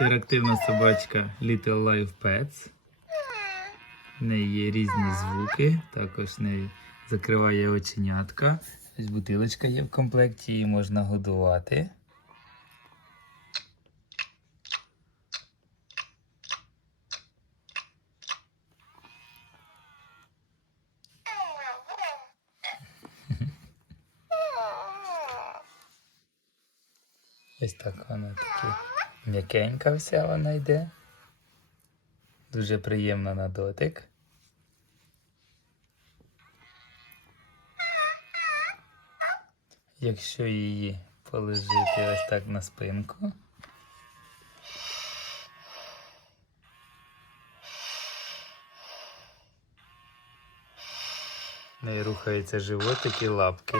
інтерактивна собачка Little Life Pets. В неї є різні звуки, також в неї закриває оченятка. Ось бутилочка є в комплекті, її можна годувати. Ось так вона таки м'якенька вся вона йде. Дуже приємна на дотик. Якщо її положити ось так на спинку. В неї рухаються животик і лапки.